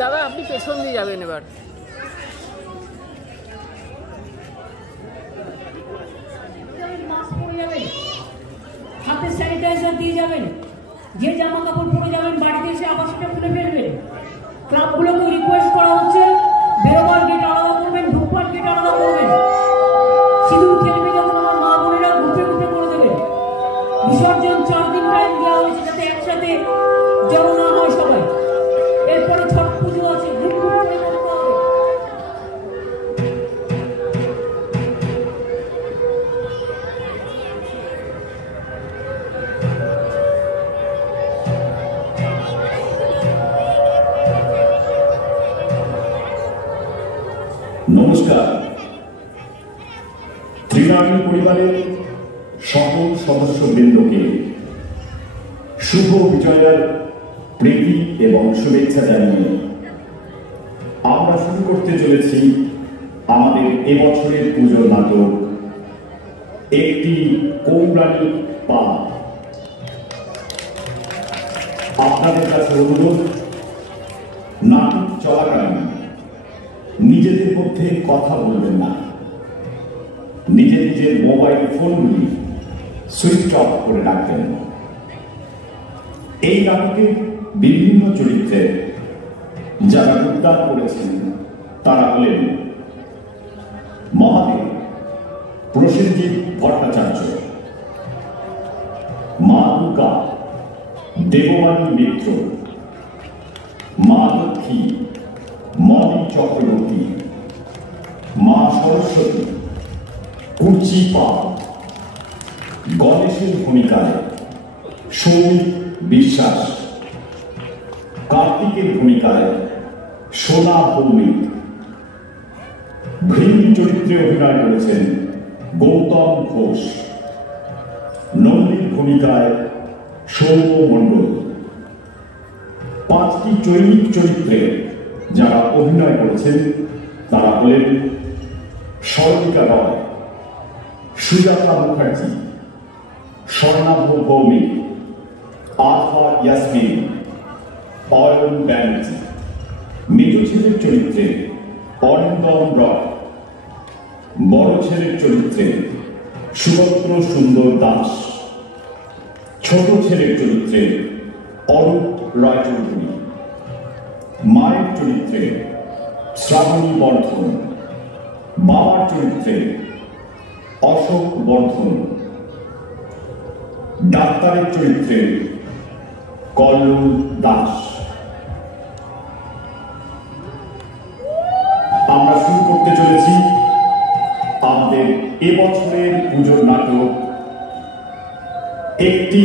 দাদা আপনি পেছন দিয়ে যাবেন এবার। হাতে স্যানিটাইজার দিয়ে যাবেন, যে জামা কাপড় পরে যাবেন বাড়িতে এসে আবার সেটা খুলে ফেলবেন। ক্লাবগুলোকে রিকোয়েস্ট করা হচ্ছে বেরোবার গেট আলাদা করবেন, ঢুকবার গেট আলাদা করবেন। সিঁদুর খেলবে যখন আমার মা বোনেরা গ্রুপে গ্রুপে করে দেবেন। বিসর্জন 4 দিন টাইম দেওয়া হয়েছে যাতে একসাথে জড়ো না হয় সবাই। এরপরে ছট পুজো আছে, গ্রুপ গ্রুপ করে করতে হবে। নমস্কার। ত্রিনারায়ণ পরিবারের সকল সদস্যবৃন্দকে শুভ বিজয়ার প্রীতি এবং শুভেচ্ছা জানিয়ে আমরা শুরু করতে চলেছি আমাদের এবছরের পুজোর নাটক একটি পৌরাণিক পাঠ। আপনাদের কাছে অনুরোধ, নাটক চলাকালীন নিজেদের মধ্যে কথা বলবেন না, নিজের মোবাইল ফোনগুলি সুইচ অফ করে রাখবেন। এই নাটকে বিভিন্ন চরিত্রে যারা যোগদান করেছেন তারা হলেন মহাদেব প্রসেনজিৎ ভট্টাচার্য, মা দুর্গা দেববাণী মিত্র, মা লক্ষ্মী মণি চক্রবর্তী, মা সরস্বতী কুচি পাল, গণেশের ভূমিকায় সৌমিক বিশ্বাস, কার্তিকের ভূমিকায় সোনা ভৌমিক, ভীম চরিত্রে অভিনয় করেছেন গৌতম ঘোষ, নন্দীর ভূমিকায় সৌম্য মণ্ডল। 5টি চৈনিক চরিত্রে যারা অভিনয় করেছেন তারা হলেন স্বর্ণিকা রয়, সুজাতা মুখার্জি, স্বর্ণাভ ভৌমিক, আফা ইয়াসমিন, অয়ন ব্যানার্জি। মেজ ছেলের চরিত্রে অরিন্দম রয়, বড় ছেলের চরিত্রে সুভদ্র সুন্দর দাস, ছোট ছেলের চরিত্রে অরূপ রায়চৌধুরী, মায়ের চরিত্রে শ্রাবণী বর্ধন, বাবার চরিত্রে অশোক বর্ধন, ডাক্তারের চরিত্রে কল্লোল দাস। আমরা শুরু করতে চলেছি আমাদের এবছরের পুজোর নাটক একটি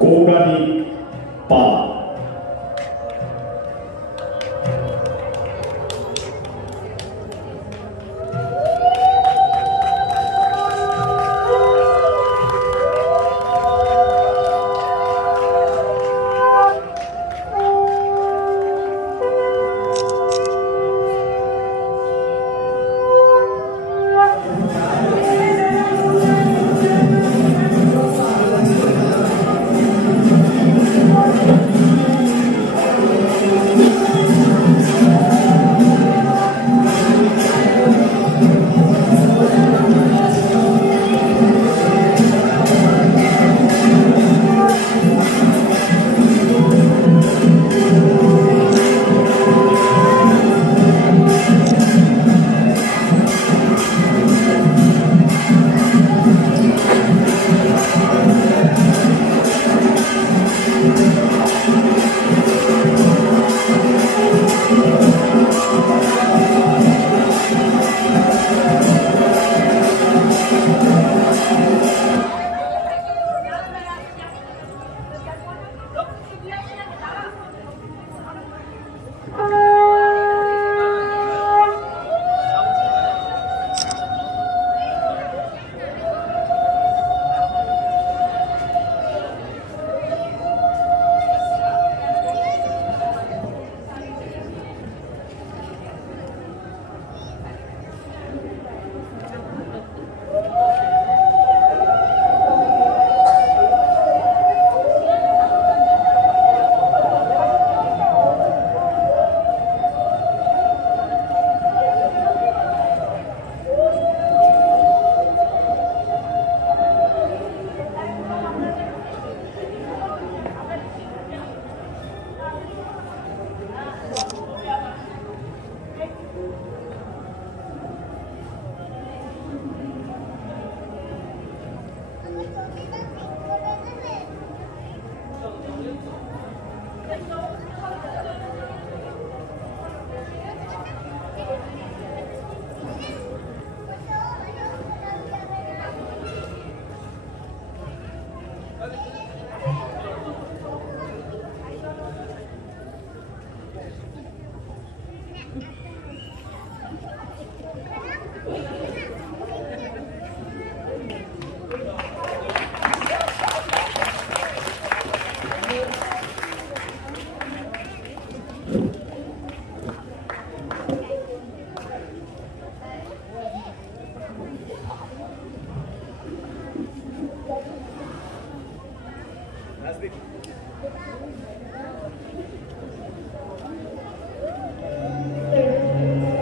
পৌরাণিক পাঠ।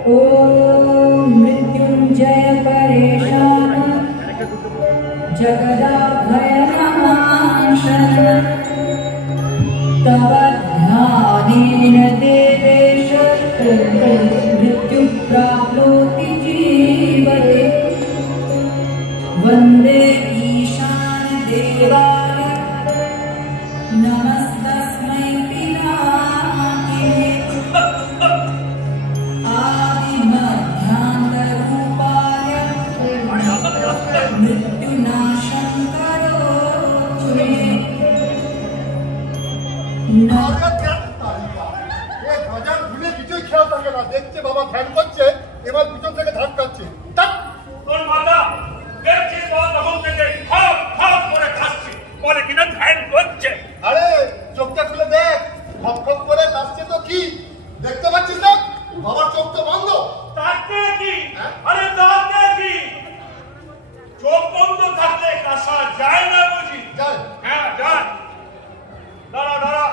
ओम मृत्युंजय परेशान जगदाभय नमांशन तव ध्यानेन देवेश मृत्यु प्राप्नोति जीवते वन्दे ईशान देवाय नमस्तस्मै पिनाकिने आदिमध्यान्तरूपाय मृत्युनाशं करोतु मे দেখছে বাবা ধ্যান করছে এবার পিছন থেকে ধাক্কাচ্ছে তোর মাথা দেখছিস বাবা তখন থেকে খপ খপ করে খাচ্ছে বলে কিনা ধ্যান করছে। আরে চোখটা খুলে দেখ খপ খপ করে কাশছে তো কি দেখতে পাচ্ছিস না বাবার চোখ তো বন্ধ তাতে কি আরে তাতে কি চোখ বন্ধ থাকলে কাশা যায় না বুঝি? যায় হ্যাঁ যায়। দাঁড়া দাঁড়া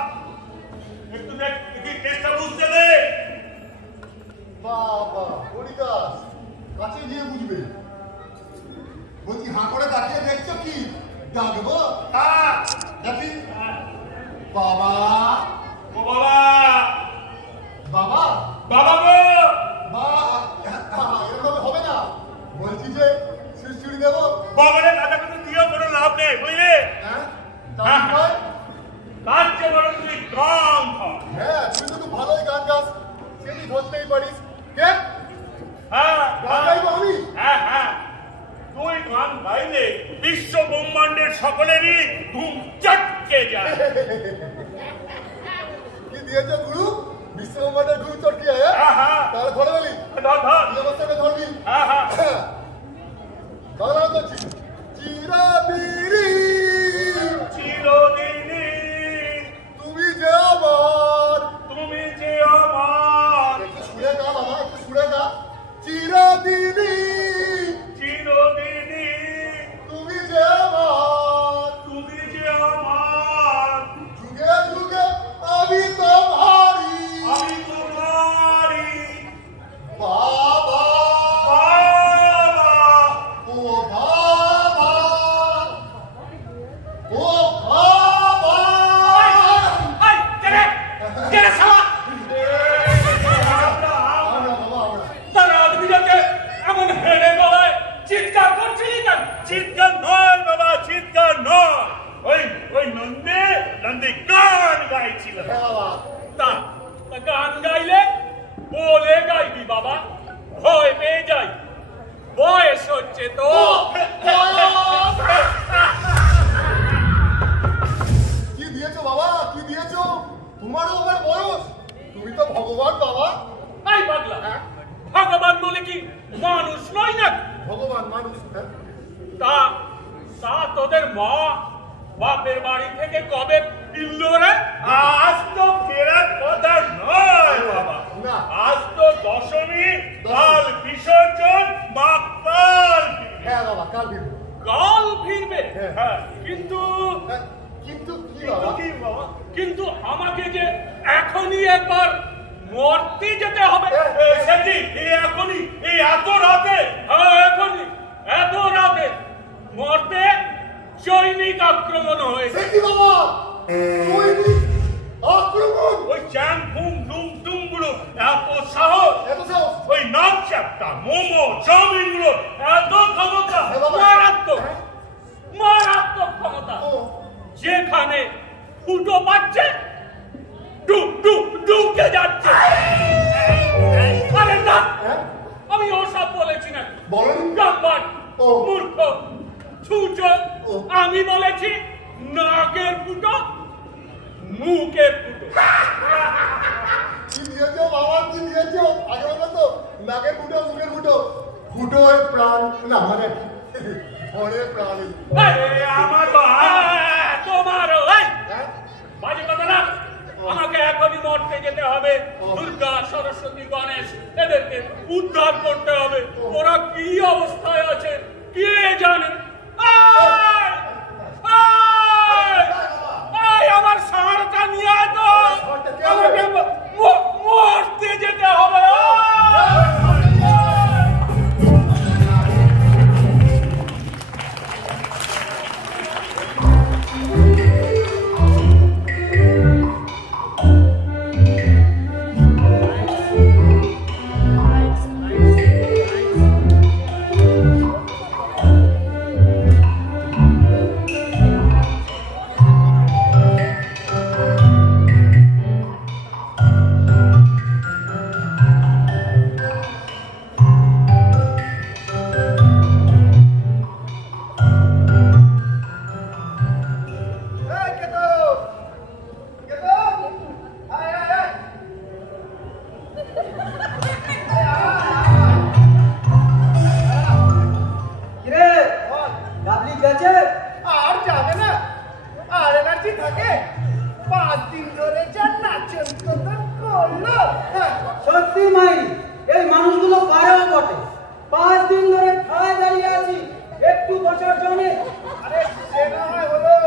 একটু দেখ দেখি কেসটা বুঝতে দে। বাবা হরিদাস কাছে গিয়ে বুঝবে বলছি হাঁ করে তাকিয়ে দেখছো কি ডাকবো হ্যাঁ দেখি বাবা ও বাবা বাবা বাবা গো এরকম হবে না বলছি যে শিরশিরি দেবো বাবারে দাদা কিন্তু দিয়েও কোনো লাভ নেই বুঝলে? হ্যাঁ তারপর তার চেয়ে বড় তুই গান ধর। হ্যাঁ তুই তো খুব ভালোই গান গাস সেটি ধরতেই পারিস কে হ্যাঁ গান গাইবো আমি হ্যাঁ হ্যাঁ তুই গান গাইলে বিশ্ব ব্রহ্মাণ্ডের সকলেরই ঘুম চটকে যায়। কি দিয়েছে গুরু বিশ্বব্রহ্মাণ্ডের ঘুম চটকিয়ে হ্যাঁ হ্যাঁ তাহলে ধরে গেলি ধর ধর এই অবস্থাটা ধরবি হ্যাঁ হ্যাঁ বাংলা করছি চিরাবিরি চিরদিনই তুমি যে আমার তুমি যে আমার একটু সুরে গা বাবা একটু সুরে গা চিরাদিনী চিরদিনই তুমি যে আমার তুমি যে আমার যুগে যুগে আমি তোমারি আমি তোমারই বাবা বাবা। ও বাবা ও বাবা এই কেরে কেরে সালা আমরা বাবা আমরা তারা আদমিটাকে এমন হেরে গলায় চিৎকার করছিলি কেন? চিৎকার নয় বাবা চিৎকার নয় ওই ওই নন্দী গান গাইছিল। হ্যাঁ বাবা তা তা গান গাইলে বলে গাইবি বাবা ভয় পেয়ে যাই বয়স হচ্ছে তো। কি দিয়েছো বাবা কি দিয়েছো তোমারও আবার বয়স তুমি তো ভগবান বাবা এই পাগলা ভগবান বলে কি মানুষ নয় না? ভগবান মানুষ হ্যাঁ তা তা তোদের মা বাপের বাড়ি থেকে কবে ফিরল রে? আজ তো ফেরার কথা নয় বাবা না। আজ তো দশমী কাল বিসর্জন মা কাল ফিরবে। হ্যাঁ বাবা কাল ফিরবো কাল ফিরবে হ্যাঁ। হ্যাঁ কিন্তু হ্যাঁ, কিন্তু কি কিন্তু বাবা কি বাবা কিন্তু আমাকে যে এখনই একবার মরতে যেতে হবে। সেটি এখনই এই এত রাতে হ্যাঁ এখনই এত রাতে মরতে সৈনিক আক্রমণ হয়েছে। সে কি বাবা সৈনিক আক্রমণ ওই চ্যাং ফুং লুং টুং গুলো এত সাহস এত সাহস ওই নাম চাপটা মোমো চাউমিন গুলো এত ক্ষমতা হ্যাঁ বাবা। মারাত্মক মারাত্মক ক্ষমতা ও যেখানে ফুটো পাচ্ছে ঢুকে যাচ্ছে। আরে না হ্যাঁ আমি ওসব বলেছি না বলেন ব্রাহ্মণ ও। মূর্খ ছুচ ও। আমি বলেছি নাকের ফুটো মুখের ফুটো। কি দিয়েছো বাবা কি দিয়েছো আগে বলো তো নাকের ফুটো মুখের ফুটো ফুটোয় প্রাণ না মানে ঘরের প্রাণ আমার তোমারও হ্যাঁ বাজে কথা না আমাকে এখনই মরতে যেতে হবে। দুর্গা সরস্বতী গণেশ এদেরকে উদ্ধার করতে হবে। ওরা কি অবস্থায় আছে কে জানে। আয়! আয়! এনার্জি থাকে 5 দিন ধরে যা নাচন কদন করলো সত্যি মাই এই মানুষগুলো পারেও বটে 5 দিন ধরে ঠায় দাঁড়িয়ে আছি একটু বসার জন্য আরে সে না হয় হলো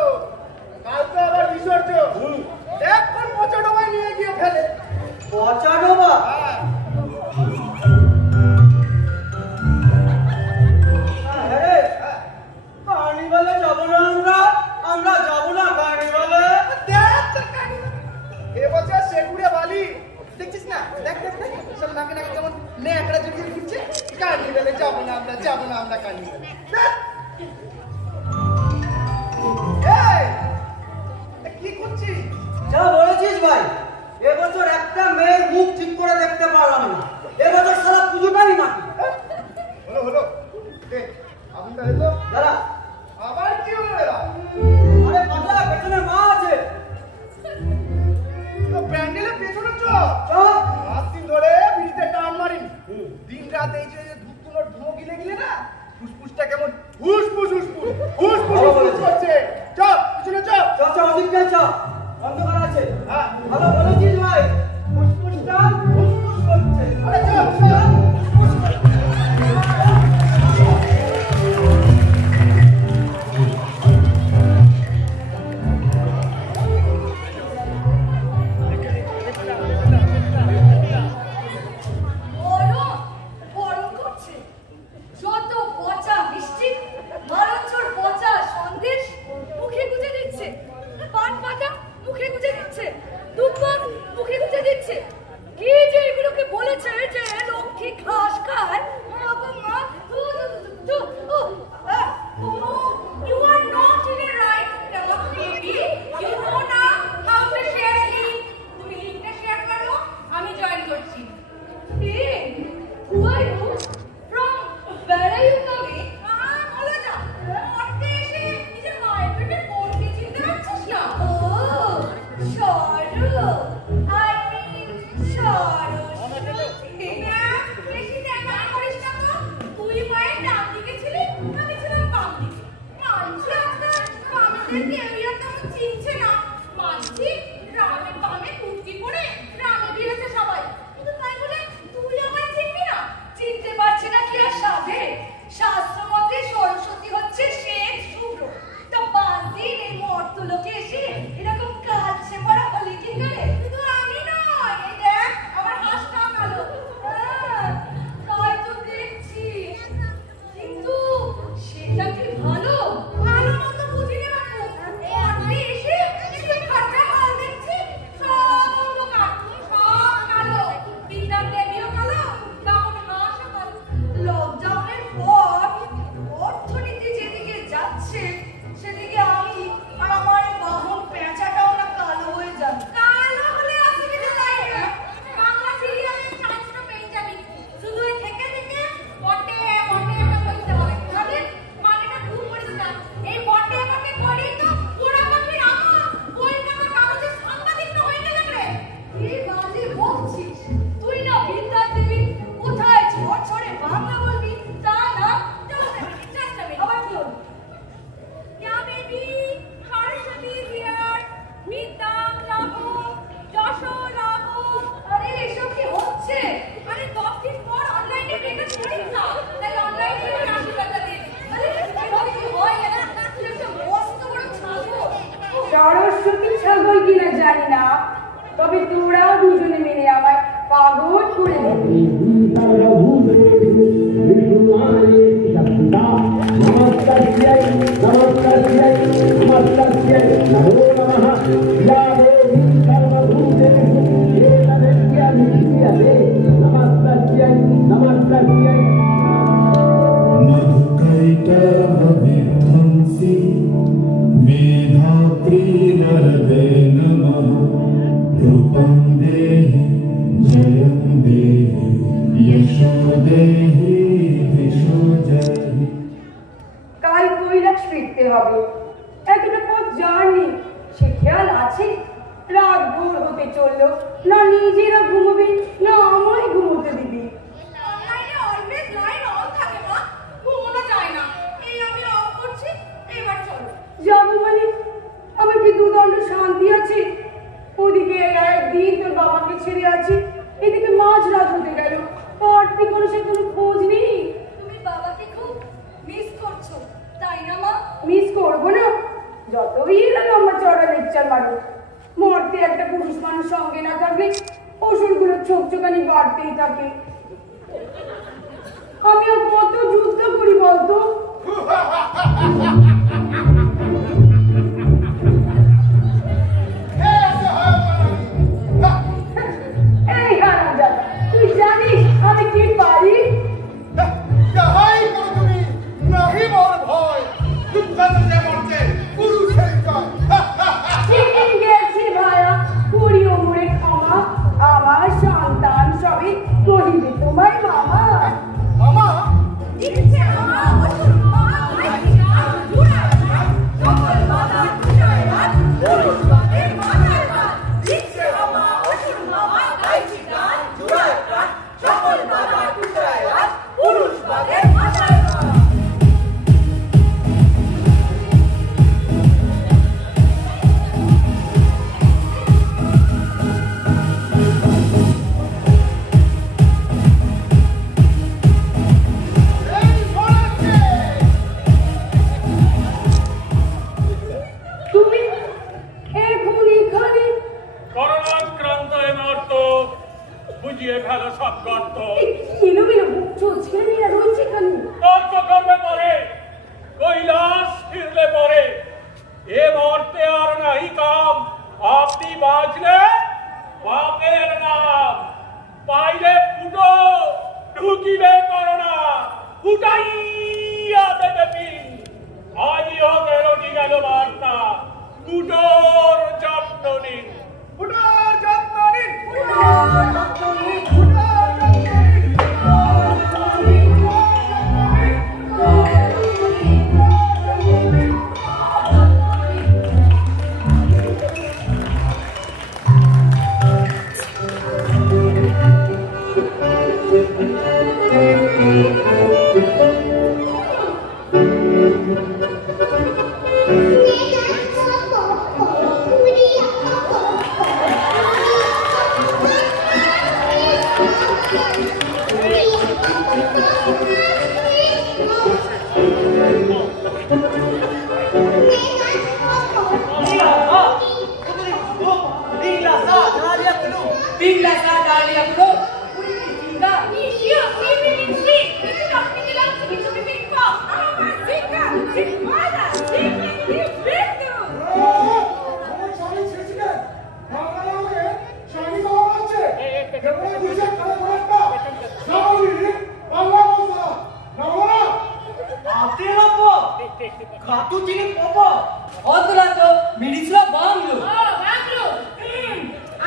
কাল তো আবার বিসর্জন এখন পচা ডোবায় নিয়ে গিয়ে ফেলে পচা ডোবা হ্যাঁ কার্নিভালে যাবো না আমরা যাবো না কার্নিভালে এবছর সেগুড়ে বালি দেখছিস না দেখ সব নাকে নাকে যেমন ন্যাকড়া জড়িয়ে ঘুরছে কার্নিভালে যাবো না আমরা কার্নিভালে কি করছিস যা বলেছিস ভাই এবছর একটা মেয়ের মুখ ঠিক করে দেখতে পারলাম না এবছর সারা পুজোটাই মাটি হলো আপনি তাহলে তো দাদা আবার কি হলো এরা আরে পাগলা পেছনে মা আছে তো প্যান্ডেলের পেছনে চ চল 5 দিন ধরে বিড়িতে টান মারি দিন রাত এই যে ধূপ তুলোর ধোঁ গিলে না ফুসফুসটা কেমন ফুসফুস করছে চল পিছনে চল চল অধিকার চল অন্ধকার আছে হ্যাঁ ভালো বলেছিস ভাই ফুসফুসটা ফুসফুস করছে আরে চল সরস্বতী ছাগল কিনা জানি না, তবে তোরাও দুজনে মিলে আমায় পাগল করে দিবি। কাল কৈলাস ফিরতে হবে, এতটা পথ জার্নি, সে খেয়াল আছে? রাত ভোর হতে চললো, না নিজেরা ঘুমোবি না আমায় ঘুমোতে দিবি। অনলাইনে অলওয়েজ লাইন অন থাকে মা, ঘুমোনো যায় না। এই আমি অফ করছি, এবার চলো। যাবো মানে আমার কি দুদণ্ড শান্তি আছে? ওদিকে একদিন তোর বাবাকে ছেড়ে আছি, এদিকে মাঝরাত হতে গেল, পার্থিব মানুষের কোনো খোঁজ নেই। তুমি বাবাকে খুব মিস করছো তাই না মা? মিস করবো না? যতই এরা লম্বা চড়া লেকচার মারো, মরতে একটা পুরুষ মানুষ সঙ্গে না থাকলে অসুরগুলো চোখচোখানি বাড়তেই থাকে। আমি আর কত যুদ্ধ করি বলতো? এই হারামজাদা, তুই জানিস আমি কি পারি? যাহাই করো তুমি, নাহি মোর ভয়, দুঃখাতে যে মরছে পুরুষের জয়। চিকেন গেছি ভায়া, করিও মোরে ক্ষমা, আমার সন্তান সবে কহিবে তোমায় মামা। মামা ইচ্ছে মা অসুর মা আইয়া জুড়ায় রাত সকল বাধা জুড়ায় রাত পুরুষ বাদের মাথায় রাত। ইচ্ছে মা অসুর মা আইয়া গান জুড়ায় রাত সকল বাধা জুড়ায় রাত পুরুষ বাদের মাথায় রাত। তুমি এখন এখানে? করোনাক্রান্ত এ মর্ত বুঝিয়ে ফেলো সব গর্ত। এলোমেলো বুকছো ছেলেমেয়েরা রয়েছে এখানে। তর্ক করবে পরে, কৈলাস ফিরলে পরে, এ মর্তে আর নাহি কাম। আপনি বাঁচলে বাপের নাম, পাইলে ফুটো ঢুকিবে করোনা, ফুটাইয়া দেবে পিন। আজও তেরোটি গেল বার্তা, ফুটোর যত্ন নিন। ফুটার যত্ন নিন, ফুটার যত্ন নিন, ফুটার যত্ন নিন,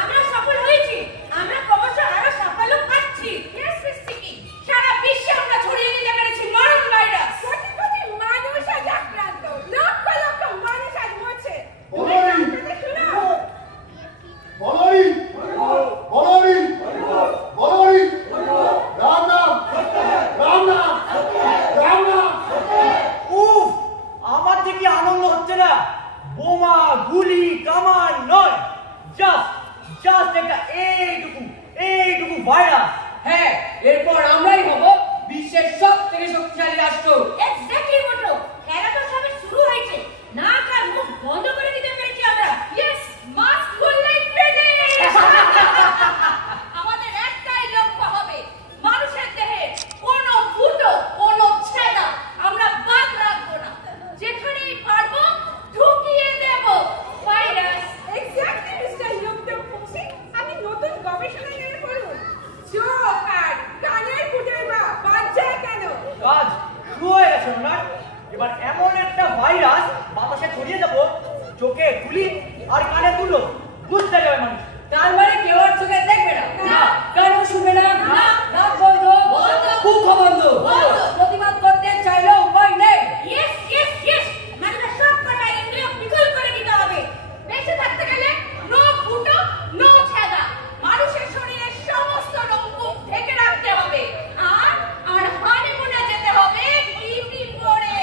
আমরা সফল হয়েছি, আমরা ক্রমশ আরো সাফল্য পাচ্ছি। সারা বিশ্বে আমরা ছড়িয়ে দিতে পেরেছি মরণ ভাইরাস। কোটি কোটি মানুষ আজ আক্রান্ত, লক্ষ লক্ষ মানুষ আজ মরছে। আমার থেকে আনন্দ হচ্ছে না। বোমা গুলি কামান নয়, জাস্ট একটা এইটুকু ভাইরাস। হ্যাঁ, এরপর আমরাই হব বিশ্বের সবথেকে শক্তিশালী রাষ্ট্র। এক্স্যাক্টলি মোটো, খেলা তো সবে শুরু হয়েছে। নাক আর মুখ বন্ধ করে দিতে পেরেছি আমরা। ইয়েস, মাস্ক খুললেই ফিনিশ। আমাদের একটাই লক্ষ্য হবে, মানুষের দেহে কোনো ফুটো, কোনো ছেদা আমরা বাদ রাখবো না। যেখানেই পারবো ঢুকিয়ে দেব ভাইরাস। এক্স্যাক্টলি মিস্টার ইউক্তম ফুক্সি, আমি নতুন গবেষণা নিয়ে বলুন। চোখ আর কানের ফুটোয় বা বাদ যায় কেন? কাজ শুরু হয়ে গেছে ওনার। এবার এমন একটা ভাইরাস বাতাসে ছড়িয়ে দেবো, চোখে গুলি আর কানে তুলো, বুঝতে যাবে মানুষ। তার মানে কেউ আর চোখে দেখবে না, না। কারণ শুনবে না, না। নাক বন্ধ, বন্ধ। মুখ বন্ধ। বন্ধ। প্রতিবাদ করতে চাইলেও উপায় নেই। ইয়েস ইয়েস ইয়েস, আমাদের সব কটা ইন্দ্রিয় বিকল করে দিতে হবে। বেঁচে থাকতে গেলে নো ফুটো, নো ছেদা। মানুষের শরীরের সমস্ত রঙ্গ ঢেকে রাখতে হবে। আর হানিমুনে যেতে হবে টিপি পরে।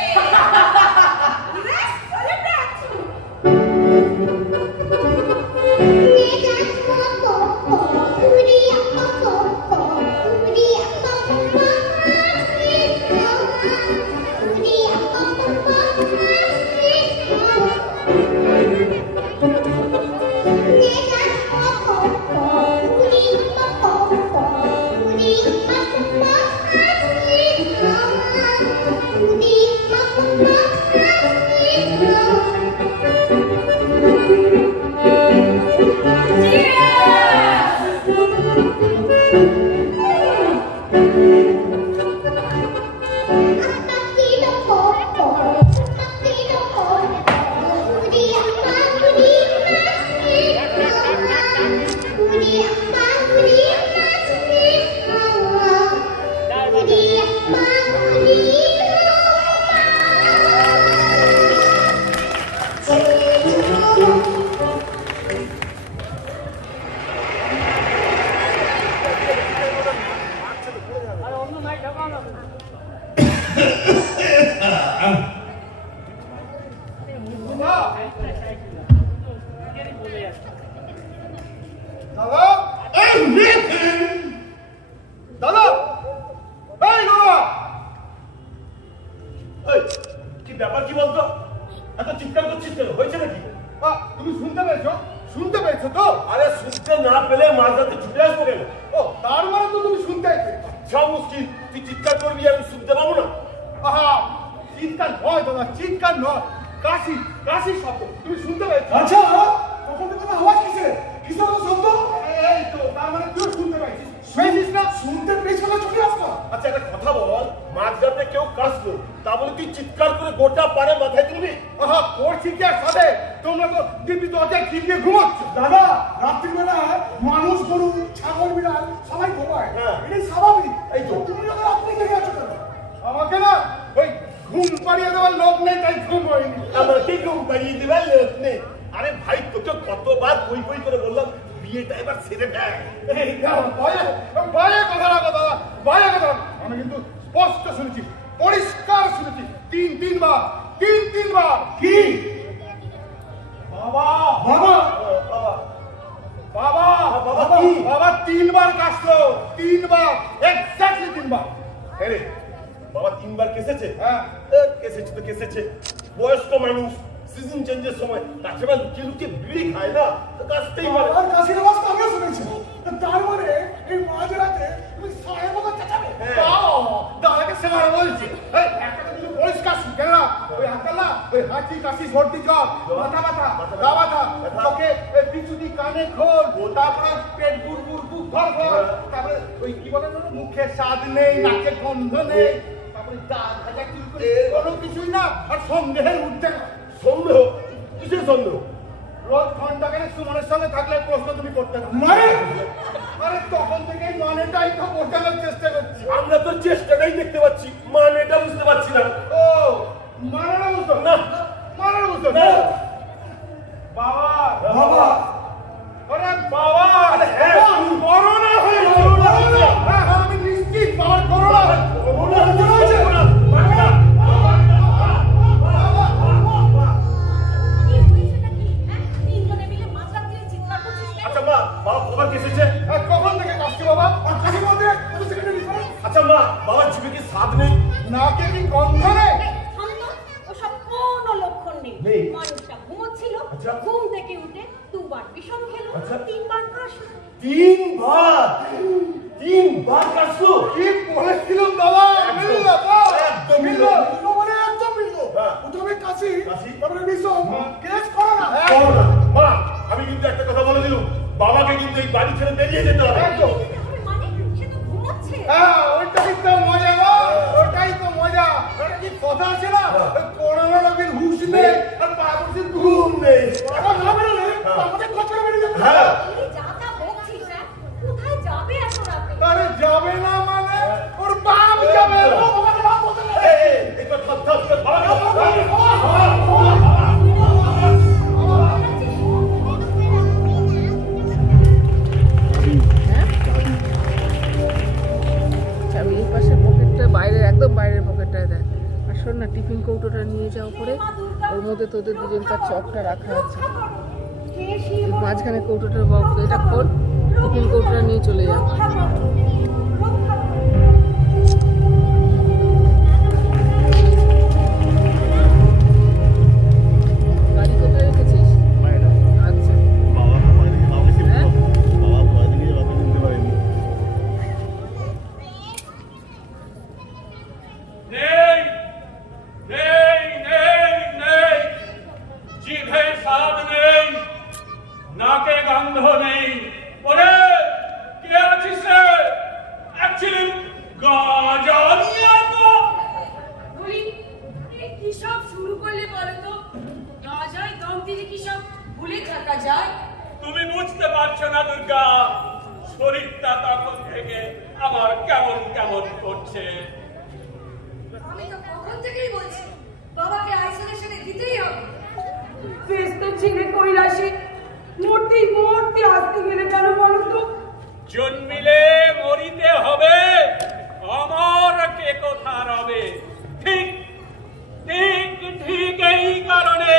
Let's celebrate! দাদা এই দাদা এই দাদা এই, কি ব্যাপার কি বলতো? এত চিৎকার করছিস কেন? হয়েছে নাকি? তুমি শুনতে পেয়েছো? শুনতে পেয়েছো তো? আরে শুনতে না পেলে মাঝরাতে ছুটে আসবো কেন? ও তার মানে তো তুমি শুনতে পেয়েছো। সব মুশকিল, তুই চিৎকার করবি আমি শুনতে পাবো না। আহা চিৎকার নয় দাদা, চিৎকার নয়, কাশি কাশি শব্দ তুমি শুনতে পেয়েছো? আচ্ছা তখন তো কোনো আওয়াজ কিসের কিসের শব্দ? এই তো তার মানে তুই শুনতে পেয়েছিস। পেয়েছিস না? শুনতে পেয়েছো না চলে আসতো? আচ্ছা একটা কথা বল, মাঝরাতে কেউ কাশলো, তা বলে তুই চিৎকার করে গোটা পারে মাথায় তুলবি? আহা করছি কি আর সাথে? তোমরা তো দিব্যি দরজায় খিল ঘুমাচ্ছ। দাদা রাত্রিবেলায় মানুষ গরু ছাগল বিড়াল সবাই ঘুমায়, হ্যাঁ। এটাই স্বাভাবিক। এই তো। তুমি যখন আপনি জেগে আছো কেন? আমাকে না ওই ঘুম পাড়িয়ে দেওয়ার লোক নেই, তাই ঘুম হয়নি। আমাকে ঘুম পাড়িয়ে দিবার লোক নেই। আরে ভাই তোকে কতবার বই বই করে বললাম বিয়েটা এবার ছেড়ে দেয়। ভয়ে কথা রাখো দাদা, ভয়ে কথা রাখো। আমি কিন্তু স্পষ্ট শুনেছি, পরিষ্কার শুনেছি, তিনবার কি বাবা বাবা বাবা বাবা কি? বাবা 3 বার কাশলো, 3 বার, এক্স্যাক্টলি 3 বার। আরে বাবা 3 বার কেসেছে? হ্যাঁ। কেসেছে তো কেসেছে, বয়স্ক মানুষ, সিজন চেঞ্জের সময় তাছাড়া লুকিয়ে লুকিয়ে বিড়ি খায় না, তো কাশতেই পারে। আর কাশির আওয়াজ তো আমিও শুনেছি। তার মানে এই মাঝরাতে তুমি সাহেব মতো চেঁচাবে? দাদাকে সেবার বলছি, এই একটা কিছু পরিষ্কার শিখে না। ওই আঙ্কেল না, ওই হাঁচি কাশি সর্দি জ্বর মাথা ব্যথা গা ব্যথা চোখে বিচুতি কানে খোল, তারপরে পেট গুড়গুড় বুক ধরফর, তারপরে ওই কি বলে না মুখে স্বাদ নেই, নাকে গন্ধ নেই, তারপরে দাঁত ভাজা চুলকুনি, কোনো কিছুই না। আর সন্দেহের উঠতে না। সন্দেহ? কিসের সন্দেহ? রোজ ঘন্টাখানেক সুমনের সঙ্গে থাকলে প্রশ্ন তুমি করতে না। মানে আরে তখন থেকেই মানেটাই তো বোঝানোর চেষ্টা করছি। আমরা তো চেষ্টাটাই দেখতে পাচ্ছি, মানেটা বুঝতে পারছি না। ও মানানো বুঝতো না। মানানো বুঝতো না। বাবা বাবা আরে বাবা হ্যাঁ, করোনা হয়েছে, করোনা। হ্যাঁ হ্যাঁ আমি নিশ্চিত বাবার করোনা হয়েছে। করোনা হয়েছে, করোনা। বাবা, কি হয়েছে নাকি? হ্যাঁ? তিনজনে মিলে মাঝরাত দিয়ে চিৎকার করছিস কেন? আচ্ছা মা, বাবা কবার কেসেছে? কখন থেকে কাশছি বাবা? আর কাশির মধ্যে কত সেকেন্ডের ডিফারেন্স? আচ্ছা মা, বাবার জিভে কি স্বাদ নেই? নাকে কি গন্ধ নেই? থাম তো, ওসব কোনো লক্ষণ নেই। নেই? মানুষটা ঘুমোচ্ছিল, আচ্ছা। ঘুম থেকে উঠে 2 বার বিষম খেলো, আচ্ছা। 3 বার কাশলো। 3 বার? 3 বার কাশলো? কি বলেছিলাম দাদা? মিলল তো? একদম মিলল। মিললো মানে একদম মিললো। হ্যাঁ। প্রথমে কাশি কাশি। তারপরে বিষম, কেস করোনা। করোনা। মা, আমি কিন্তু একটা কথা বলে দিলুম, বাবাকে কিন্তু এই বাড়ি ছেড়ে বেরিয়ে যেতে হবে। একদম। যেতে হবে মানে? সে তো ঘুমোচ্ছে। হ্যাঁ ওইটাই তো মজা গো, ওইটাই তো মজা। ওটা কি কথা আছে না, ওই করোনা রোগীর হুঁশ নেই আর পাগলের ঘুম নেই। এখন না বেরোলে আমাদের খরচা বেরিয়ে যাবে। হ্যাঁ। এই যা তা বকছিস, হ্যাঁ? কোথায় যাবে এত রাতে? আরে যাবে না মানে ওর বাপ যাবে। ও বাবাকে বাপ বলতে নেই। এই তো থাম, থাম, থাম, বাবা, চাবি এই পাশের পকেটটা, বাইরের একদম বাইরের পকেটটায় দেয়। আর শোন না, টিফিন কৌটোটা নিয়ে যাও পরে, ওর মধ্যে তোদের দুজনকার চপটা রাখা আছে। কে শিব? মাঝখানে কৌটোটার বক্স এটা খোল, টিফিন কৌটোটা নিয়ে চলে যাও। রক্ষা কর, রক্ষা কর। গাড়ি কোথায় রেখেছিস? আচ্ছা হ্যাঁ? নেই, নেই, নেই, নেই। জিভে স্বাদ নেই, নাকে গন্ধ নেই। ওরে, কে আছিস রে? Actually, গাঁজা নিয়ে তো। বলি এই কি সব শুরু করলে বলো তো? রাজায় দম দিলে কি সব ভুলে থাকা যায়? তুমি বুঝতে পারছো না দুর্গা, শরীরটা তখন থেকে আমার কেমন কেমন করছে। আমি তো কখন থেকেই বলছি বাবাকে আইসোলেশনে দিতেই হবে। বেশ তো ছেলে কৈলাসে মূর্তি আসতে গেলে কেন বলো তো? জন্মিলে মরিতে হবে, আমার কে কথা রবে। ঠিক ঠিক ঠিক এই কারণে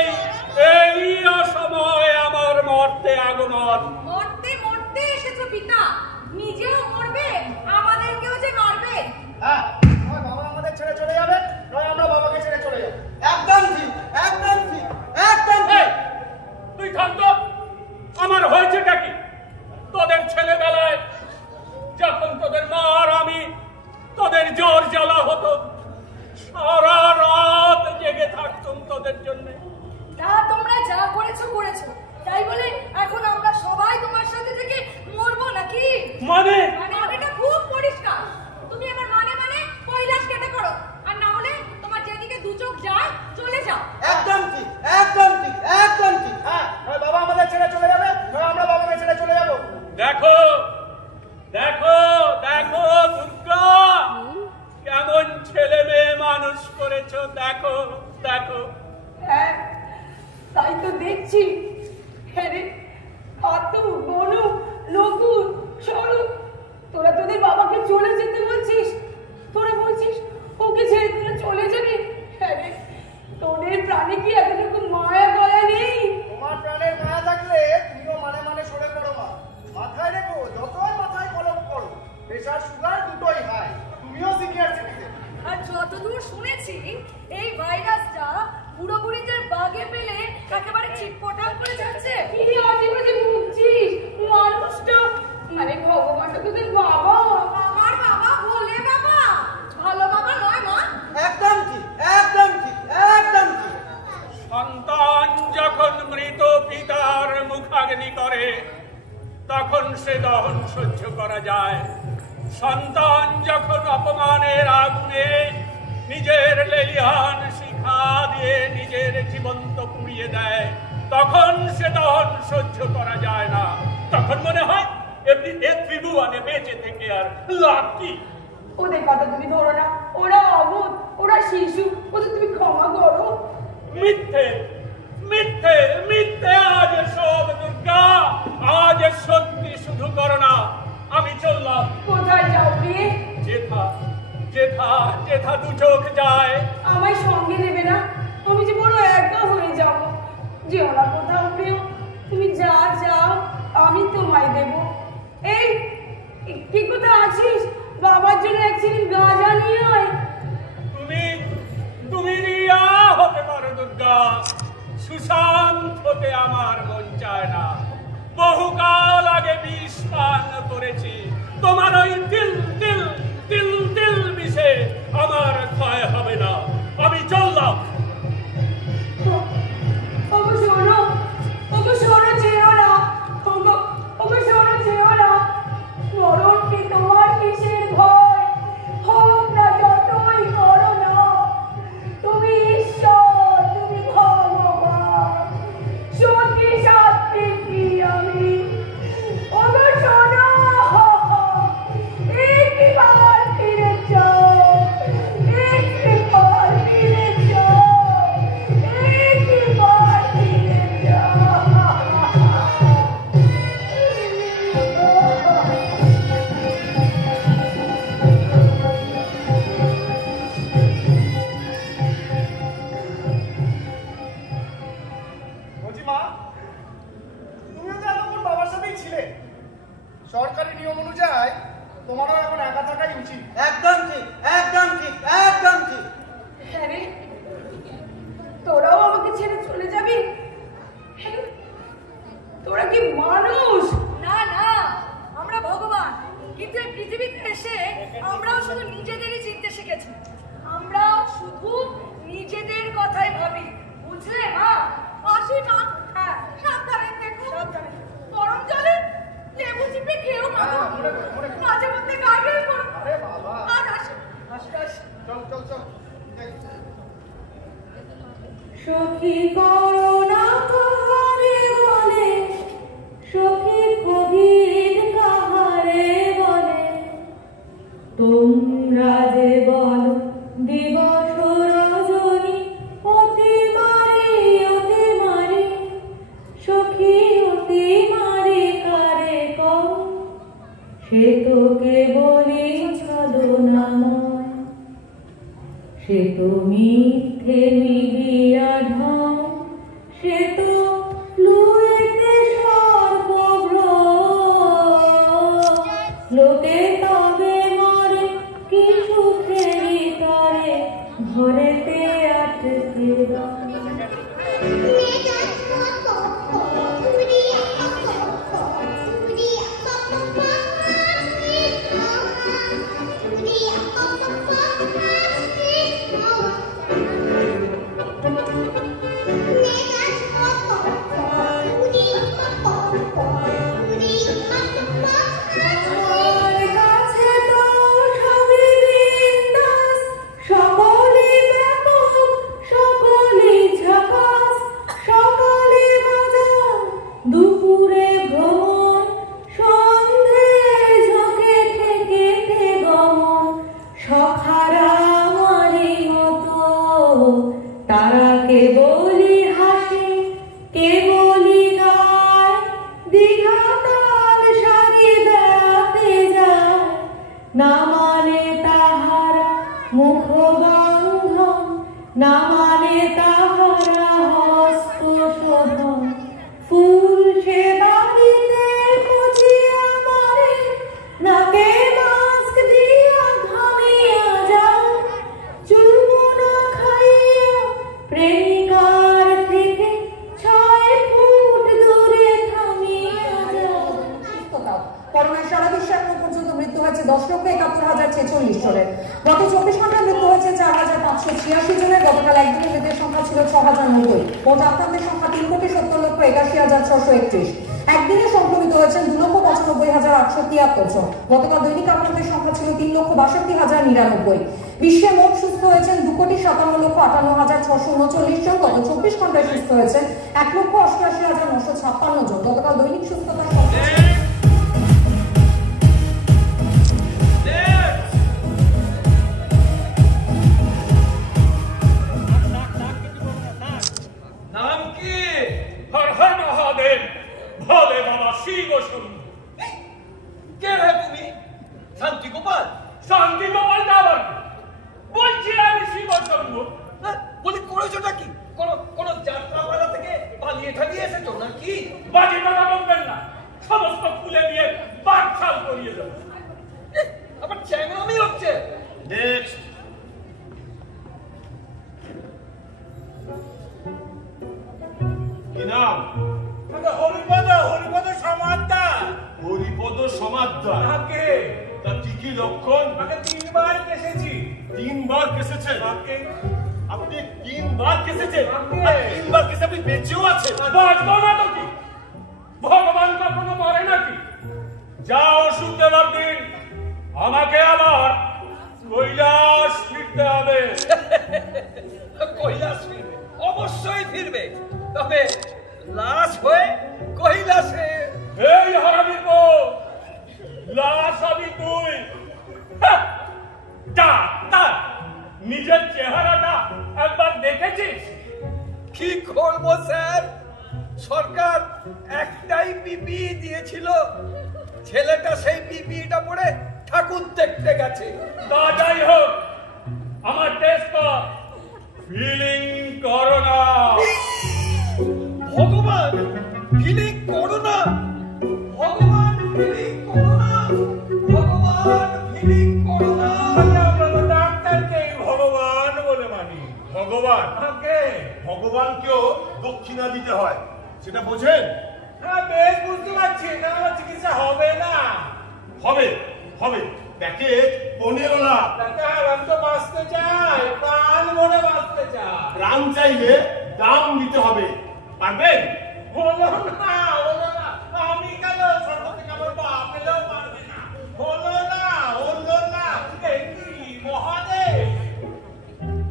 এই অসময় আমার মরতে মর। মরতে মরতে এসেছো পিতা, নিজেও মরবে, আমাদেরকেও যে মারবে। হ্যাঁ, নয় বাবা আমাদের ছেড়ে চলে যাবে, নয় আমরা বাবাকে ছেড়ে চলে যাবো। একদম ঠিক, একদম ঠিক, একদম ঠিক। তুই থাক তো, আমার হয়েছেটা কি? তোদের ছেলেবেলায় যখন তোদের মা আর আমি তোদের জ্বর জ্বালা হতো, সারা রাত জেগে থাকতাম তোদের জন্য। তা তোমরা যা করেছো করেছো, তাই বলে এখন আমরা সবাই তোমার সাথে থেকে মরবো নাকি? মানে এটা খুব পরিষ্কার। তুমি আমার মানে কৈলাস কেটে করো, আর না হলে তোমার যেদিকে দু চোখ যায় চলে যাও। একদম ঠিক, একদম ঠিক, একদম ঠিক। হ্যাঁ, নয় বাবা আমাদের ছেড়ে চলে যাবে, নয় আমরা বাবাকে ছেড়ে চলে যাবো। দেখো দেখো দেখো দুর্গা, কেমন ছেলে মেয়ে মানুষ করেছো, দেখো দেখো। হ্যাঁ, তাই তো দেখছি। হ্যাঁ রে, হাতু, বনু, লঘু, সরু, তোরা তোদের বাবাকে চলে যেতে বলছিস, তোরা বলছিস ওকে ছেড়ে তোরা চলে যাবি। হ্যাঁ রে, তোদের প্রাণে কি এতটুকু মায়া দয়া নেই? তোমার প্রাণের মায়া থাকলে তুমিও মানে সরে পড়ো মা। মাথায় রেখো, যতই মাথায় কলম করো, প্রেশার সুগার দুটোই হাই। তুমিও সিনিয়র সিটিজেন। আর যতদূর শুনেছি এই ভাইরাসটা বুড়ো বুড়িদের বাগে পেলে একেবারে চিটপটাং করে যাচ্ছে। কি আজে বাজে বলছিস? মানুষটা মানে ভগবানটা তোদের বাবা। আমার বাবা বলে বাবা, ভালো বাবা নয় মা। একদম ঠিক, একদম ঠিক, একদম ঠিক। সন্তান যখন মৃত পিতার মুখাগ্নি করে তখন সে দহন সহ্য করা যায়। সন্তান যখন অপমানের আগুনে নিজের লেলিহান শিখা দিয়ে নিজের জীবন্ত পুড়িয়ে দেয় তখন সে দহন সহ্য করা যায় না। তখন মনে হয় এমনি ত্রিভুবনে বেঁচে থেকে আর লাভ কি? ওদের কথা তুমি ধরো না, ওরা অবুধ, ওরা শিশু, ওদের তুমি ক্ষমা করো। মিথ্যে মিথ্যে মিথ্যে আজ সব দুর্গা, আজ সত্যি শুধু করো না। আমি চললাম। কোথায় যাও প্রিয়ে? যেথা যেথা যেথা দু চোখ যায়। আমায় সঙ্গে নেবে না? আমি যে বড় একা হয়ে যাব। যেও না কোথাও প্রিয়, তুমি যা যাও আমি তোমায় দেব। এই কি কোথায় আছিস? বাবার জন্য এক সিলিং গাঁজা নিয়ে আয়। তুমি তুমি রিয়া হতে পারো দুর্গা, সুশান্ত হতে আমার মন চায় না। বহুকাল আগে বিষ পান করেছি, তোমার ওই দিল দিল দিল দিল বিষে আমার ক্ষয় হবে না। আমি চললাম। ওগো শোনো, ওগো শোনো, যেও না। ওগো শোনো, যেও না। মরণ কি তোমার কিসের ভয়? হোক না যতই করো না, তুমি ঈশ্বর, তুমি ভগবান, সত্যি সত্যি কি আমি। ওগো শোনো, একবার ফিরে যাও, একবার ফিরে যাও, একবার ফিরে যাও। বলছি মা, তুমিও তো এতক্ষণ বাবার সাথেই ছিলে। সরকারি নিয়ম অনুযায়ী তোমারও এখন একা থাকাই উচিত। একদম ঠিক, একদম ঠিক, একদম ঠিক। হ্যাঁ রে, তোরাও আমাকে ছেড়ে চলে যাবি? হ্যাঁ, তোরা কি মানুষ? না না, আমরা ভগবান, কিন্তু এই পৃথিবীতে এসে আমরাও শুধু নিজেদেরই চিনতে শিখেছি। আমরা শুধু নিজেদের কথাই ভাবি, বুঝলে মা? আসি মা। হ্যাঁ, সাবধানে দেখো, সাবধানে। গরম জলে লেবু চিপে খেও না, মাঝে মধ্যে গার্গেল করো। আরে বাবা, আর আসি আসি। চল চল চল। সখী করুণা কাহারে বলে, সখী কবির কাহারে বলে, তোমরা যে বল দিবস রজনী অতি মারি সখী অতি মারি কারে কও, সে তো কেবলই ছলনাময়, সে তো মিথ্যে মিলিয়া ঢং, সে তো লুয়েতে সর্ব না মানে তাহার মুখবন্ধন, না মানে তাহারা হস্ত শোভন। ফুল সে বাড়িতে পুছিয়া মারে, নাকে মাস্ক দিয়া ঘামিয়া যায়, চুমো না খাইয়া প্রেমিকার থেকে 6 ফুট দূরে থামিয়া যায়। সুস্থতা করোনায় সারা বিশ্বে এখন পর্যন্ত মৃত্যু হয়েছে 10,71,046 জনের। গত 24 ঘন্টায় মৃত্যু হয়েছে 4,586 জনের। গতকাল একদিনের মৃতের সংখ্যা ছিল 6,090। মোট আক্রান্তের সংখ্যা 3,70,81,631। একদিনে সংক্রমিত হয়েছেন 2,95,873 জন। গতকাল দৈনিক আক্রান্তের সংখ্যা ছিল 3,62,099। বিশ্বে মোট সুস্থ হয়েছেন 2,57,58,639 জন। গত 24 ঘন্টায় সুস্থ হয়েছেন 1,88,956 জন। গতকাল দৈনিক সুস্থতার সংখ্যা নাম কি? হর হর মহাদেব, ভোলে বাবা শিব শম্ভু। কে রে তুমি? শান্তি গোপাল? শান্তি গোপাল যাবার বলছি আমি শিব শম্ভু। বলি করেছোটা কি? কোন যাত্রাপালা থেকে পালিয়ে ঠালিয়ে এসেছো নাকি? বাজে কথা বলবেন না, সমস্ত খুলে দিয়ে বাকশাল করিয়ে দেবো। আবার চ্যাংরামি হচ্ছে। নেক্সট। কি নাম? হরিপদ সমাদ্দার। হরিপদ সমাদ্দার? আগে তা কি লক্ষণ? আগে 3 বার কেসেছি। 3 বার কেসেছেন? আগে আপনি 3 বার কেসেছেন? আর 3 বার কেসে আপনি বেঁচেও আছেন? বাঁচবো না তো কি? ভগবান কখনো মরে নাকি? যা ওষুধ দেওয়ার দিন আমাকে আবার কৈলাস ফিরতে হবে। কৈলাস ফিরবে? অবশ্যই ফিরবে, তবে লাশ হয়ে কৈলাসে। এই হারামির বউ, লাশ হবি তুই। ডাক্তার, নিজের চেহারাটা একবার দেখেছিস? কি করবো স্যার, সরকার একটাই পিপি দিয়েছিল, ছেলেটা সেই পিপিটা পরে ঠাকুর দেখতে গেছে। তা যাই হোক, আমার টেস্ট কর, ফিলিং করো না। ভগবান ফিলিং করো না, ভগবান ফিলিং করো না, ভগবান ফিলিং করো না। আমরা ডাক্তারকে ভগবান বলে মানি। ভগবান ভগবানকেও দক্ষিণা দিতে হয়, সেটা বোঝেন? হ্যাঁ বেশ বুঝতে পারছি, না চিকিৎসা হবে না। হবে হবে, প্যাকেজ 15 লাখ। আমি তো বাঁচতে চাই, প্রাণ মনে বাঁচতে চাই। প্রাণ চাইলে দাম দিতে হবে, পারবেন? হলো না, আমি কেন সর্ব থেকে আমার বাপ এলেও পারবে না। হলো না মহাদেব,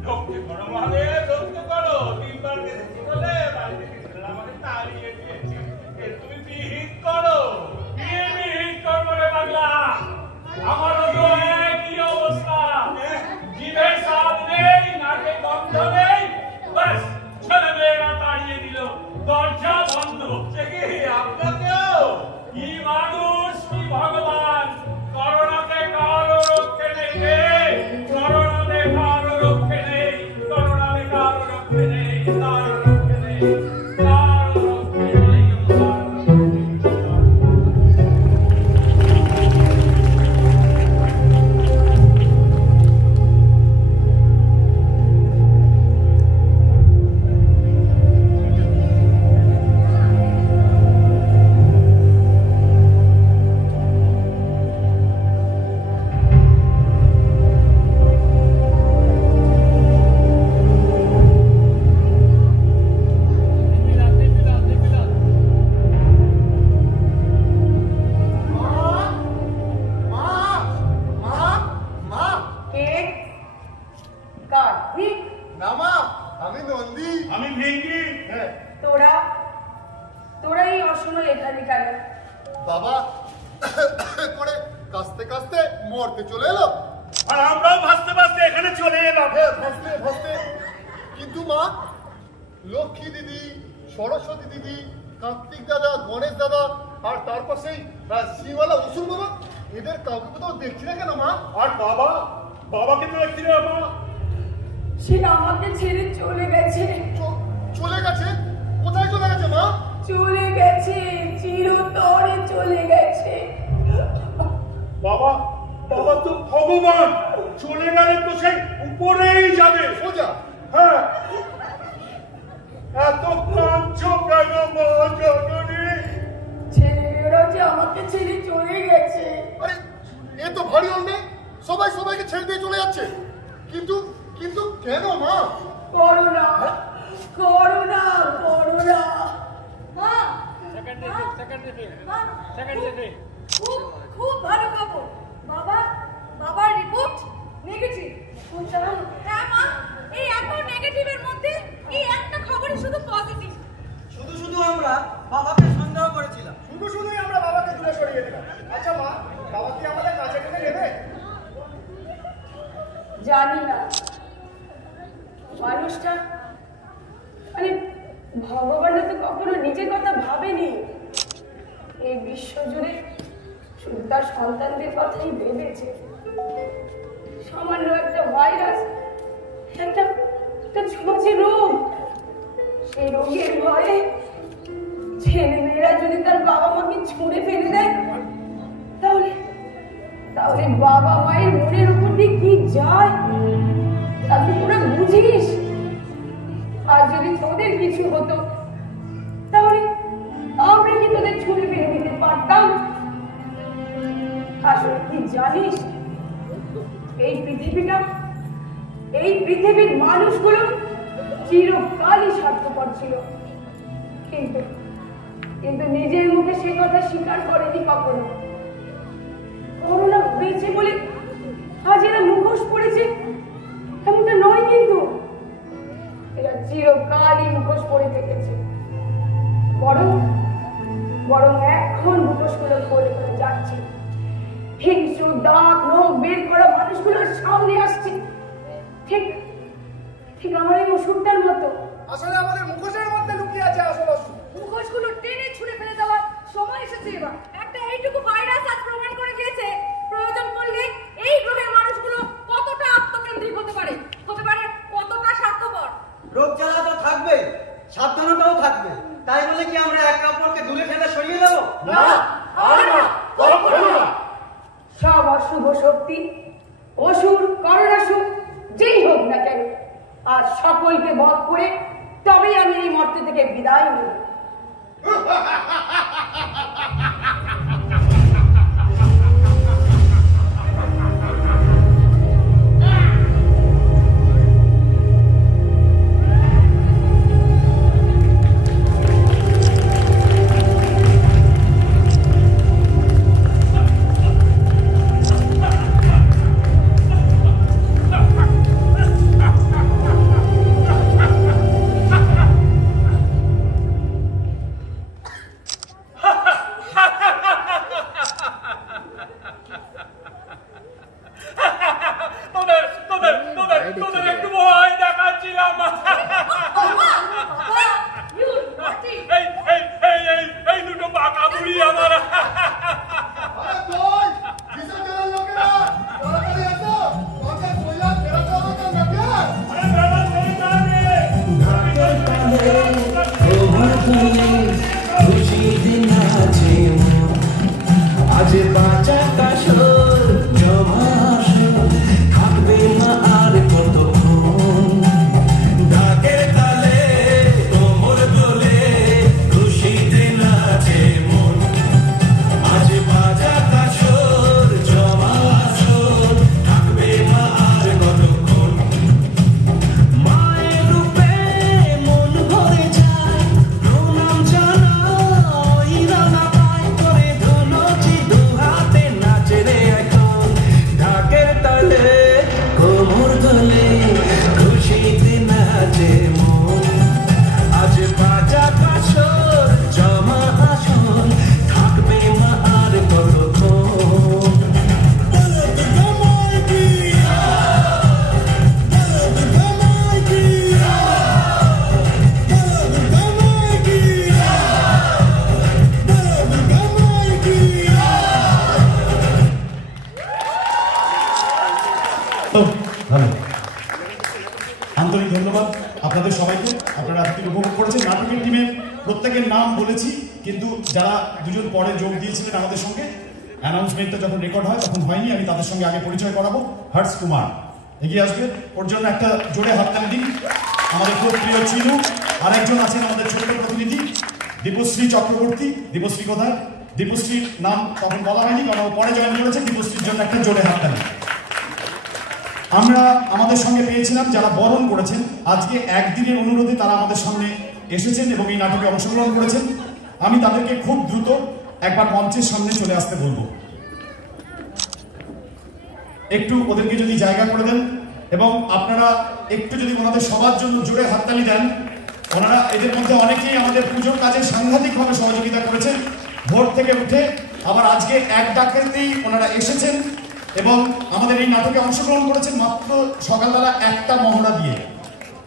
লক্ষ্য করো মহাদেব, লক্ষ্য করো। 3 বার কেসেছি বলে বাড়িতে ছেলেরা আমাকে তাড়িয়ে দিয়েছে। তুমি বিহিত করো, বিহিত করবো রে পাগলা। আমারও তো একই অবস্থা, জিভের স্বাদ নেই, নাকে গন্ধ নেই, ব্যাস ছেলে মেয়েরা তাড়িয়ে দিল, দরজা বন্ধ। আপনাকেও কি মানুষ কি ভগবান, করোনাতে কারো রক্ষে নেই রে, করোনাতে কারো রক্ষে নেই, করোনাতে কারো রক্ষে নেই, কারো রক্ষে নেই, কারো রক্ষে নেই, কারো রক্ষে নেই। বাবা করে কাস্তে কাস্তে মরতে চলে এলো, আর আমরাও ভাসতে ভাসতে এখানে চলে এলাম। ভাসতে ভাসতে। কিন্তু মা, লক্ষ্মী দিদি, সরস্বতী দিদি, কার্তিক দাদা, গণেশ দাদা আর তারপর সেই শ্রীওয়ালা অসুর বাবা, এদের কাউকে কোথাও দেখছি না কেন মা? আর বাবা, বাবাকে তো দেখছি না মা। সে আমাকে ছেড়ে চলে গেছে। চলে গেছে? কোথায় চলে গেছে মা? চলে গেছে, চিরতরে চলে গেছে। বাবা, বাবা তো ভগবান, চলে গেলে তো সেই উপরেই যাবে সোজা। হ্যাঁ, এত কাঁদছো কেন মা জননী? ছেলেমেয়েরা যে আমাকে ছেড়ে চলে গেছে। আরে এ তো ভারী অন্যায়, সবাই সবাইকে ছেড়ে দিয়ে চলে যাচ্ছে। কিন্তু কিন্তু কেন মা? Corona, corona, corona. মা, খুব খুব ভালো খবর। বাবার রিপোর্ট নেগেটিভ। হ্যাঁ মা, এই এত নেগেটিভের মধ্যে এই একটা খবরই শুধু পজিটিভ। শুধু শুধু আমরা বাবাকে সন্দেহ করেছিলাম। শুধুই আমরা বাবাকে দূরে সরিয়ে দিলাম। আচ্ছা মা, বাবা কি আমাদের কাছে টেনে নেবে? জানি না, মানুষটা মানে ভগবান তো কখনো নিজের কথা ভাবেনি। এই বিশ্ব জুড়ে শুধু তার সন্তানদের কথাই ভেবেছে। সামান্য একটা ভাইরাস, একটা ছোঁয়াচে রোগ, সেই রোগের ভয়ে ছেলেমেয়েরা যদি তার বাবা মাকে ছুঁড়ে ফেলে দেয়, তাহলে তাহলে বাবা মায়ের মনের উপর দিয়ে কি যায় তা তুই তোরা বুঝিস। আর যদি তোদের কিছু হতো, তাহলে আমরা কি তোদের ছুঁড়ে ফেলে দিতে পারতাম? আসলে কি জানিস, এই পৃথিবীটা, এই পৃথিবীর মানুষগুলো চিরকালই স্বার্থপর ছিল, কিন্তু কিন্তু নিজের মুখে সে কথা স্বীকার করেনি কখনো। করোনা হয়েছে বলে আজ এরা মুখোশ পড়েছে এমনটা নয়, কিন্তু এরা চিরকালই মুখোশ পড়ে থেকেছে। বরং এখন মুখোশগুলো খুলে খুলে যাচ্ছে। হিংস্র দাঁত নখ বের করা মানুষগুলোর সামনে আসছে, ঠিক ঠিক আমার এই ওষুধটার মতো। আসলে আমাদের মুখোশের মধ্যে লুকিয়ে আছে আসল অসুখ। মুখোশগুলো টেনে ছুঁড়ে ফেলে দেওয়ার সময় এসেছে এবার। একটা এইটুকু ভাইরাস আজ প্রমাণ করে দিয়েছে প্রয়োজন পড়লে এই গ্রহের মানুষগুলো কতটা আত্মকেন্দ্রিক হতে পারে কতটা স্বার্থপর। রোগ জ্বালা তো থাকবে, সাবধানতাও থাকবে। তাই বলে কি আমরা একে অপরকে দূরে ঠেলে সরিয়ে দেবো? না, আর না, কখনো না। সব অশুভ শক্তি, অসুর, করোনাসুর, যেই হোক না কেন, আর সকলকে বধ করে তবেই আমি এই মর্ত থেকে বিদায় নেব। এতদিন উপভোগ করেছেন। নাটকের টিমের প্রত্যেকের নাম বলেছি, কিন্তু যারা দুজন পরে যোগ দিয়েছিলেন আমাদের সঙ্গে, অ্যানাউন্সমেন্টটা যখন রেকর্ড হয় তখন হয়নি, আমি তাদের সঙ্গে আগে পরিচয় করাবো। হর্ষ কুমার এগিয়ে আসবে, ওর জন্য একটা জোরে হাততালি দিন। আমাদের খুব প্রিয় চিনু। আরেকজন আছেন আমাদের ছোট্ট প্রতিনিধি দীপশ্রী চক্রবর্তী। দীপশ্রী কোথায়? দীপশ্রীর নাম তখন বলা হয়নি, কারণ ও পরে জয়েন করেছে। দীপশ্রীর জন্য একটা জোরে হাততালি। আমরা আমাদের সঙ্গে পেয়েছিলাম যারা বরণ করেছেন, আজকে একদিনের অনুরোধে তারা আমাদের সামনে এসেছেন এবং এই নাটকে অংশগ্রহণ করেছেন। আমি তাদেরকে খুব দ্রুত একবার মঞ্চের সামনে চলে আসতে বলবো। একটু ওদেরকে যদি জায়গা করে দেন এবং আপনারা একটু যদি ওনাদের সবার জন্য জোরে হাততালি দেন। ওনারা এদের মধ্যে অনেকেই আমাদের পুজোর কাজে সাংঘাতিকভাবে সহযোগিতা করেছেন, ভোর থেকে উঠে আবার আজকে এক ডাকেতেই ওনারা এসেছেন এবং আমাদের এই নাটকে অংশগ্রহণ করেছেন মাত্র সকালবেলা একটা মহড়া দিয়ে।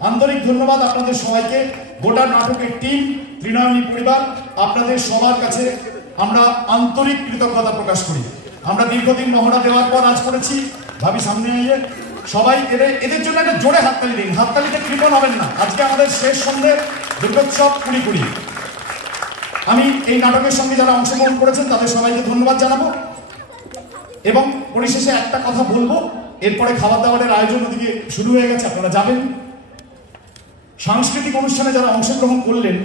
আন্তরিক ধন্যবাদ আপনাদের সবাইকে। গোটা নাটকের টিম, ত্রিনয়নী পরিবার, আপনাদের সবার কাছে আমরা আন্তরিক কৃতজ্ঞতা প্রকাশ করি। আমরা দীর্ঘদিন মহড়া দেওয়ার পর আজ করেছি, ভাবি সামনে এসে সবাই এদের জন্য একটা জোরে হাততালি দিন। হাততালিতে কৃপণ হবেন না। আজকে আমাদের শেষ সন্ধ্যে দুর্গোৎসব 2020। আমি এই নাটকের সঙ্গে যারা অংশগ্রহণ করেছেন তাদের সবাইকে ধন্যবাদ জানাবো এবং পরিশেষে একটা কথা বলবো। এরপরে খাবার দাবারের আয়োজন ওদিকে শুরু হয়ে গেছে, আপনারা যাবেন। সাংস্কৃতিক অনুষ্ঠানে যারা অংশগ্রহণ করলেন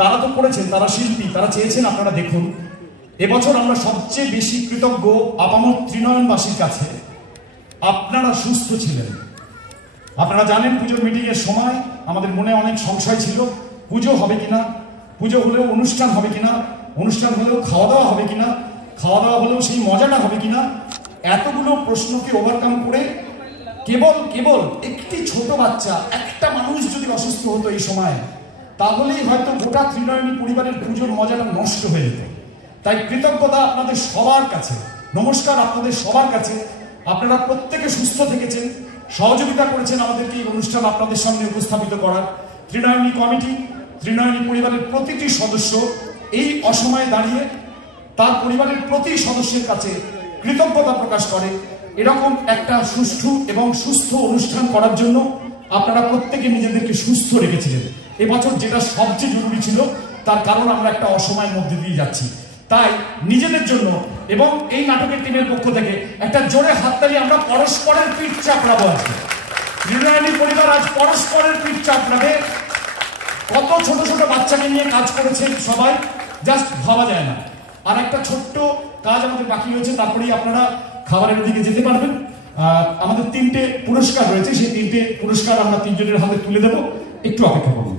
তারা তো করেছেন, তারা শিল্পী, তারা চেয়েছেন আপনারা দেখুন। এবছর আমরা সবচেয়ে বেশি কৃতজ্ঞ আপামর ত্রিনয়নবাসীর কাছে, আপনারা সুস্থ ছিলেন। আপনারা জানেন পুজোর মিটিং এর সময় আমাদের মনে অনেক সংশয় ছিল, পুজো হবে কিনা, পুজো হলেও অনুষ্ঠান হবে কিনা, অনুষ্ঠান হলেও খাওয়া দাওয়া হবে কিনা, খাওয়া দাওয়া হলেও সেই মজাটা হবে কিনা। এতগুলো প্রশ্নকে ওভারকাম করে কেবল একটি ছোট বাচ্চা, একটা মানুষ যদি অসুস্থ হতো এই সময়, তাহলেই হয়তো গোটা ত্রিনয়নী পরিবারের পুজোর মজাটা নষ্ট হয়ে যেত। তাই কৃতজ্ঞতা আপনাদের সবার কাছে, নমস্কার আপনাদের সবার কাছে। আপনারা প্রত্যেকে সুস্থ থেকেছেন, সহযোগিতা করেছেন আমাদেরকে এই অনুষ্ঠান আপনাদের সামনে উপস্থাপিত করার। ত্রিনয়নী কমিটি, ত্রিনয়নী পরিবারের প্রতিটি সদস্য এই অসময়ে দাঁড়িয়ে তার পরিবারের প্রতি সদস্যের কাছে কৃতজ্ঞতা প্রকাশ করে। এরকম একটা সুষ্ঠু এবং সুস্থ অনুষ্ঠান করার জন্য আপনারা প্রত্যেকে নিজেদেরকে সুস্থ রেখেছিলেন। এবছর যেটা সবচেয়ে জরুরি ছিল, তার কারণ আমরা একটা অসময়ের মধ্যে দিয়ে যাচ্ছি। তাই নিজেদের জন্য এবং এই নাটকের টিমের পক্ষ থেকে একটা জোরে হাততালি আমরা পরস্পরের পিঠ চাপড়াবো। আজকে ত্রিনয়নী পরিবার আজ পরস্পরের পিঠ চাপড়াবে। কত ছোট ছোট বাচ্চাকে নিয়ে কাজ করেছেন সবাই, জাস্ট ভাবা যায় না। আর একটা ছোট্ট কাজ আমাদের বাকি রয়েছে, তারপরেই আপনারা খাবারের দিকে যেতে পারবেন। আমাদের 3টে পুরস্কার রয়েছে, সেই 3টে পুরস্কার আমরা 3 জনের হাতে তুলে দেবো। একটু অপেক্ষা করুন।